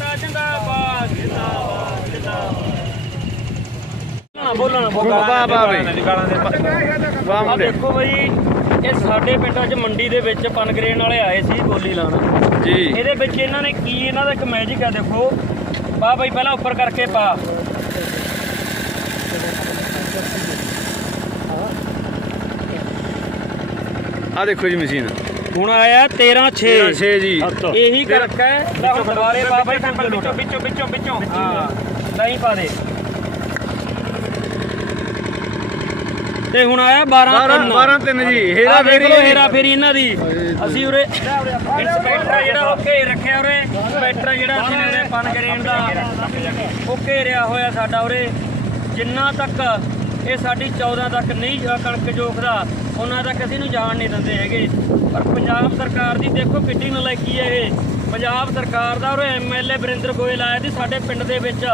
ਮਜ਼ਦੂਰ ਏਕਤਾ ਜਿੰਦਾਬਾਦ ਜਿੰਦਾਬਾਦ। ਜਿੰਦਾਬਾਦ ਬੋਲਣਾ ਬੋਲਣਾ ਵਾਹ ਵਾਹ ਬਈ ਵਾਹ ਆ ਮੁੰਡੇ ਦੇਖੋ ਬਈ ਇਹ ਸਾਡੇ ਪਿੰਡਾਂ 'ਚ ਮੰਡੀ ਦੇ ਵਿੱਚ ਪਨਗਰੇਨ ਵਾਲੇ ਆਏ ਸੀ ਬੋਲੀ ਲਾਉਣ। ਜੀ। ਇਹਦੇ ਵਿੱਚ ਇਹਨਾਂ ਨੇ ਕੀ ਇਹਨਾਂ ਦਾ ਇੱਕ ਮੈਜਿਕ ਹੈ ਦੇਖੋ। ਪਾ ਬਈ ਪਹਿਲਾਂ ਉੱਪਰ ਕਰਕੇ ਪਾ। ਆ ਦੇਖੋ ਜੀ ਮਸ਼ੀਨ। ਹੁਣ ਆਇਆ 13 6 6 ਜੀ। ਇਹੀ ਕਰਕੇ ਹੁਣ ਦੁਬਾਰੇ ਪਾ ਬਈ ਸੈਂਪਲ ਵਿੱਚੋਂ ਵਿੱਚੋਂ। ਵਿੱਚੋਂ ਵਿੱਚੋਂ। ਹਾਂ। ਨਹੀਂ ਪਾ ਦੇ। ਤੇ ਹੁਣ ਆਇਆ 12 12 ਤਿੰਨ। 12 ਤਿੰਨ ਜੀ। ਹੇਰਾ ਫੇਰੀ ਹੇਰਾ ਫੇਰੀ ਇਹਨਾਂ ਦੀ। ਅਸੀਂ ਉਰੇ ਇੰਸਪੈਕਟਰ ਜਿਹੜਾ ਘੇਰ ਰੱਖਿਆ ਉਰੇ। ਇੰਸਪੈਕਟਰ ਜਿਹੜਾ ਅਸੀਂ ਉਰੇ ਪਨਗਰੇਨ ਦਾ ਉਹ ਘੇਰਿਆ ਹੋਇਆ ਸਾਡਾ ਉਰੇ। ਜਿੰਨਾ ਤੱਕ ਇਹ ਸਾਡੀ 14 ਤੱਕ ਨਹੀਂ ਜਾ ਕਣਕ ਜੋਖਦਾ ਉਹਨਾਂ ਤੱਕ ਅਸੀਂ ਨੂੰ ਜਾਣ ਨਹੀਂ ਦਿੰਦੇ ਹੈਗੇ। ਪਰ ਪੰਜਾਬ ਸਰਕਾਰ ਦੀ ਦੇਖੋ ਕਿੱਡੀ ਨਲਾਇਕੀ ਹੈ ਇਹ। ਪੰਜਾਬ ਸਰਕਾਰ ਦਾ ਉਰੇ ਐਮਐਲਏ ਬਰਿੰਦਰ ਗੋਇਲ ਆਇਆ ਸੀ ਸਾਡੇ ਪਿੰਡ ਦੇ ਵਿੱਚ।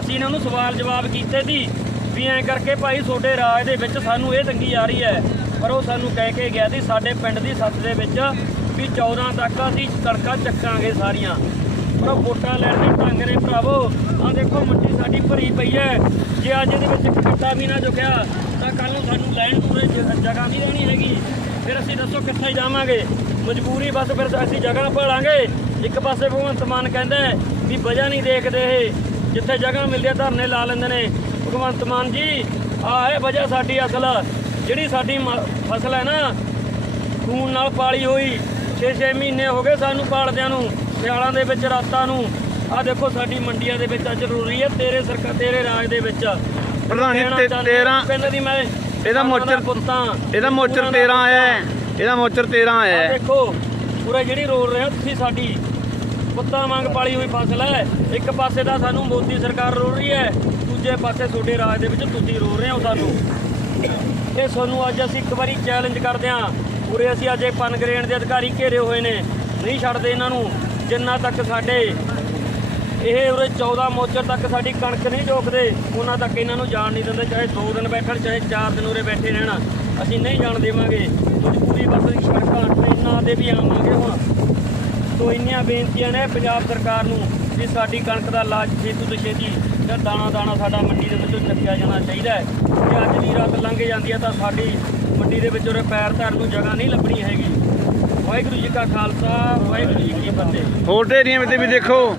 ਅਸੀਂ ਇਹਨਾਂ ਨੂੰ ਸਵਾਲ ਜਵਾਬ ਕੀਤੇ ਸੀ ਵੀ ਐਂ ਕਰਕੇ ਭਾਈ ਤੁਹਾਡੇ ਰਾਜ ਦੇ ਵਿੱਚ ਸਾਨੂੰ ਇਹ ਤੰਗੀ ਆ ਰਹੀ ਹੈ। ਪਰ ਉਹ ਸਾਨੂੰ ਕਹਿ ਕੇ ਗਿਆ ਸੀ ਸਾਡੇ ਪਿੰਡ ਦੀ ਸੱਤ ਦੇ ਵਿੱਚ ਵੀ 14 ਤੱਕ ਅਸੀਂ ਕਣਕਾਂ ਚੱਕਾਂਗੇ ਸਾਰੀਆਂ। ਪਰ ਵੋਟਾਂ ਲੈਣ ਦੇ ਢੰਗ ਨੇ ਭਰਾਵੋ। ਆ ਦੇਖੋ ਮੰਡੀ ਸਾਡੀ ਭਰੀ ਪਈ ਹੈ। ਜੇ ਅੱਜ ਇਹਦੇ ਵਿੱਚ ਇੱਕ ਕੱਟਾ ਵੀ ਨਾ ਚੁੱਕਿਆ, ਤਾਂ ਕੱਲ ਨੂੰ ਸਾਨੂੰ ਲੈਣ ਪੂਰੇ ਜਗ੍ਹਾ ਨਹੀਂ ਰਹਿਣੀ ਹੈਗੀ। ਫਿਰ ਅਸੀਂ ਦੱਸੋ ਕਿੱਥੇ ਜਾਵਾਂਗੇ? ਮਜਬੂਰੀ ਬਸ ਫਿਰ ਅਸੀਂ ਜਗ੍ਹਾ ਭਾਲਾਂਗੇ। ਇੱਕ ਪਾਸੇ ਭਗਵੰਤ ਮਾਨ ਕਹਿੰਦਾ ਵੀ ਵਜ੍ਹਾ ਨਹੀਂ ਦੇਖਦੇ ਇਹ। ਜਿੱਥੇ ਜਗ੍ਹਾ ਮਿਲਦੀ ਹੈ, ਧਰਨੇ ਲਾ ਲੈਂਦੇ ਨੇ। ਭਗਵੰਤ ਮਾਨ ਜੀ, ਆਹ ਹੈ ਵਜ੍ਹਾ ਸਾਡੀ ਅਸਲ। ਜਿਹੜੀ ਸਾਡੀ ਮ- ਫਸਲ ਹੈ ਨਾ, ਖੂਨ ਨਾਲ ਪਾਲੀ ਹੋਈ 6-6 ਮਹੀਨੇ ਹੋ ਗਏ ਸਾਨੂੰ ਪਾਲਦਿਆਂ ਨੂੰ। ਸਿਆਲਾਂ ਦੇ ਵਿੱਚ ਰਾਤਾਂ ਨੂੰ। ਆਹ ਦੇਖੋ ਸਾਡੀ ਮੰਡੀਆਂ ਦੇ ਵਿੱਚ ਅੱਜ ਜ਼ਰੂਰੀ ਹੈ ਤੇਰੇ ਸਰਕਾਰ ਤੇਰੇ ਰਾਜ ਦੇ ਵਿੱਚ। ਪ੍ਰਧਾਨ ਜੀ, ਕਹਿਣਾ ਤੇ- ਚਾਹੁੰਦੇ ਹਾਂ, 13 ਪਿੰਡ ਦੀ ਮੈਂ ਇਹਦਾ ਮੋਚਰ- ਪੁੱਤਾਂ। ਇਹਦਾ ਮੋਚਰ ਉਹਨਾਂ ਦਾ 13 ਆਇਆ ਹੈ ਇਹਦਾ ਮੋਚਰ 13 ਆਇਆ ਹੈ ਦੇਖੋ ਪੂਰਾ ਜਿਹੜੀ ਰੋਲ ਰਹੇ ਤੁਸੀਂ ਸਾਡੀ ਕੁੱਤਾ ਵਾਂਗ ਪਾਲੀ ਹੋਈ ਫਸਲ ਹੈ। ਇੱਕ ਪਾਸੇ ਦਾ ਸਾਨੂੰ ਮੋਦੀ ਸਰਕਾਰ ਰੋਲ ਰਹੀ ਹੈ ਦੂਜੇ ਪਾਸੇ ਤੁਹਾਡੇ ਰਾਜ ਦੇ ਵਿੱਚ ਤੁਸੀਂ ਰੋਲ ਰਹੇ ਹੋ ਸਾਨੂੰ। ਇਹ ਸਾਨੂੰ ਅੱਜ ਅਸੀਂ ਇੱਕ ਵਾਰੀ ਚੈਲੰਜ ਕਰਦੇ ਹਾਂ। ਪੂਰੇ ਅਸੀਂ ਅੱਜ ਇਹ ਪਨਗਰੇਨ ਦੇ ਅਧਿਕਾਰੀ ਘੇਰੇ ਹੋਏ ਨੇ। ਨਹੀਂ ਛੱਡਦੇ ਇਹਨਾਂ ਨੂੰ। ਜਿੰਨਾ ਤੱਕ ਸਾਡੇ ਇਹ ਉਰੇ 14 ਮੋਚਰ ਤੱਕ ਸਾਡੀ ਕਣਕ ਨਹੀਂ ਰੋਕਦੇ, ਉਹਨਾਂ ਤੱਕ ਇਹਨਾਂ ਨੂੰ ਜਾਣ ਨਹੀਂ ਦਿੰਦੇ, ਚਾਹੇ 2 ਦਿਨ ਬੈਠਣ, ਚਾਹੇ 4 ਦਿਨ ਉਰੇ ਬੈਠੇ ਰਹਿਣਾ, ਅਸੀਂ ਨਹੀਂ ਜਾਣ ਦੇਵਾਂਗੇ। ਮਜਬੂਰੀ ਬਸ ਅਸੀਂ ਸੜਕਾਂ ਟ੍ਰੇਨਾਂ ਤੇ ਵੀ ਆਵਾਂਗੇ ਹੁਣ। ਸੋ ਇੰਨੀਆਂ ਬੇਨਤੀਆਂ ਨੇ ਪੰਜਾਬ ਸਰਕਾਰ ਨੂੰ ਵੀ ਸਾਡੀ ਕਣਕ ਦਾ ਇਲਾਜ ਛੇਤੀ ਤੋਂ ਛੇਤੀ ਜਾਂ ਦਾਣਾ ਦਾਣਾ ਸਾਡਾ ਮੰਡੀ ਦੇ ਵਿੱਚੋਂ ਚੱਕਿਆ ਜਾਣਾ ਚਾਹੀਦਾ ਹੈ। ਜੇ ਅੱਜ ਦੀ ਰਾਤ ਲੰਘ ਜਾਂਦੀ ਹੈ ਤਾਂ ਸਾਡੀ ਮੰਡੀ ਦੇ ਵਿੱਚ ਉਰੇ ਪੈਰ ਧਰਨ ਨੂੰ ਜਗ੍ਹਾ ਨਹੀਂ ਲੱਭਣੀ ਹੈਗੀ। ਵਾਹਿਗੁਰੂ ਜੀ ਕਾ ਖਾਲਸਾ ਵਾਹਿਗੁਰੂ ਜੀ ਕੀ ਫਤਿਹ। ਹੋਰ ਢੇਰੀਆਂ ਤੇ ਵੀ ਦੇਖੋ।